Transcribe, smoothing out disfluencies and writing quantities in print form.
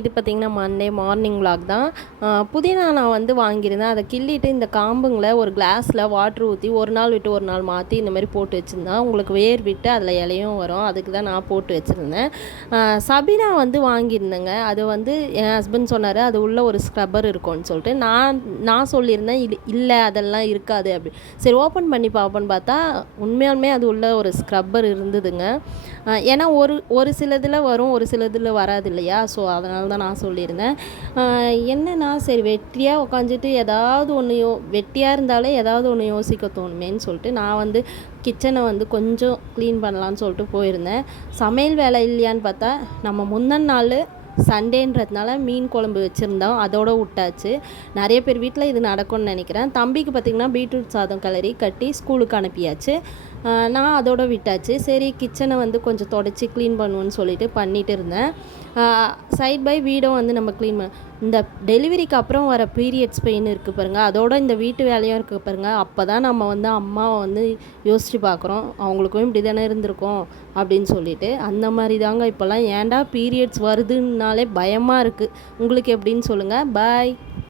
இது பார்த்திங்கன்னா Monday morning vlog தான். புதினா நான் வந்து வாங்கியிருந்தேன். அதை கிள்ளிட்டு இந்த காம்புங்களை ஒரு கிளாஸில் வாட்ரு ஊற்றி ஒரு நாள் விட்டு ஒரு நாள் மாற்றி இந்த மாதிரி போட்டு வச்சுருந்தேன். உங்களுக்கு வேர் விட்டு அதில் இலையும் வரும், அதுக்கு தான் நான் போட்டு வச்சுருந்தேன். சபீனா வந்து வாங்கியிருந்தேங்க. அது வந்து என் ஹஸ்பண்ட் சொன்னார் அது உள்ள ஒரு ஸ்க்ரப்பர் இருக்கும்னு சொல்லிட்டு. நான் சொல்லியிருந்தேன் இல்லை அதெல்லாம் இருக்காது அப்படி. சரி ஓப்பன் பண்ணி பார்ப்போன்னு பார்த்தா உண்மையாலுமே அது உள்ள ஒரு ஸ்க்ரப்பர் இருந்ததுங்க. ஏன்னா ஒரு சிலதில் வரும், ஒரு சிலதில் வராது இல்லையா? ஸோ அதனால தான் நான் சொல்லியிருந்தேன். என்னென்னா சரி வெட்டியாக உட்காந்துட்டு ஏதாவது ஒன்று வெட்டியாக இருந்தாலே ஏதாவது ஒன்று யோசிக்க தோணுமேன்னு சொல்லிட்டு நான் வந்து கிச்சனை வந்து கொஞ்சம் க்ளீன் பண்ணலான்னு சொல்லிட்டு போயிருந்தேன். சமையல் வேலை இல்லையான்னு பார்த்தா நம்ம முந்தின நாள் சண்டேன்றதுனால மீன் குழம்பு வச்சுருந்தோம், அதோடு விட்டாச்சு. நிறைய பேர் வீட்டில் இது நடக்கும்னு நினைக்கிறேன். தம்பிக்கு பார்த்திங்கன்னா பீட்ரூட் சாதம் கிளறி கட்டி ஸ்கூலுக்கு அனுப்பியாச்சு. நான் அதோடு விட்டாச்சு. சரி கிச்சனை வந்து கொஞ்சம் தொடச்சி க்ளீன் பண்ணுவோன்னு சொல்லிட்டு பண்ணிகிட்டு இருந்தேன். சைட் பை வீடும் வந்து நம்ம க்ளீன் இந்த டெலிவரிக்கு அப்புறம் வர பீரியட்ஸ் பெயின் இருக்குது பாருங்கள், அதோட இந்த வீட்டு வேலையும் இருக்குது பாருங்கள். அப்போ தான் நம்ம வந்து அம்மாவை வந்து யோசித்து பார்க்குறோம், அவங்களுக்கும் இப்படி தானே இருந்திருக்கும் அப்படின்னு சொல்லிட்டு. அந்த மாதிரி தாங்க இப்போல்லாம் ஏன்டா பீரியட்ஸ் வருதுன்னாலே பயமாக இருக்குது. உங்களுக்கு எப்படின்னு சொல்லுங்கள். பாய்.